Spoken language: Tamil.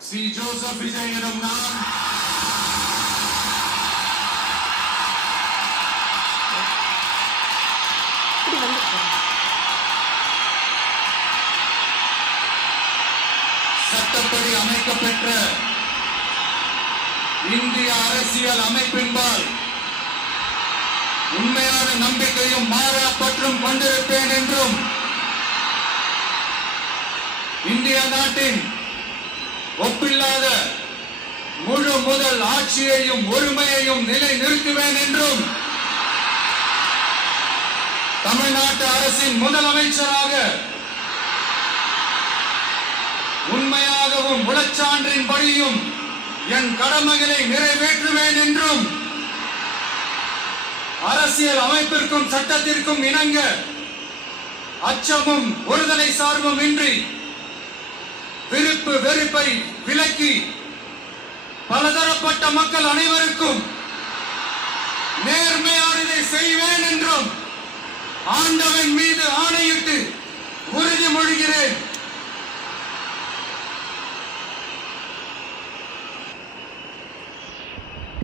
சி. ஜோசப் விஜய் எனும் நான் சட்டப்படி அமைக்கப்பெற்ற இந்திய அரசியல் அமைப்பின்பால் உண்மையான நம்பிக்கையும் மாறா பற்றும் கொண்டிருப்பேன் என்றும் இந்திய நாட்டின் ஒப்பில்லாத முழு முதல் ஆட்சியையும் ஒருமையையும் நிலை நிறுத்துவேன் என்றும் தமிழ்நாட்டு அரசின் முதலமைச்சராக உண்மையாகவும் உளச்சான்றின்படியும் என் கடமைகளை நிறைவேற்றுவேன் என்றும் அரசியல் அமைப்பிற்கும் சட்டத்திற்கும் இணங்க அச்சமும் ஒருதலை சார்பும் இன்றி விருப்பு வெறுப்பை விலக்கி பலதரப்பட்ட மக்கள் அனைவருக்கும் நேர்மையானதை செய்வேன் என்றும் ஆண்டவன் மீது ஆணையிட்டு உறுதிமொழிகிறேன்.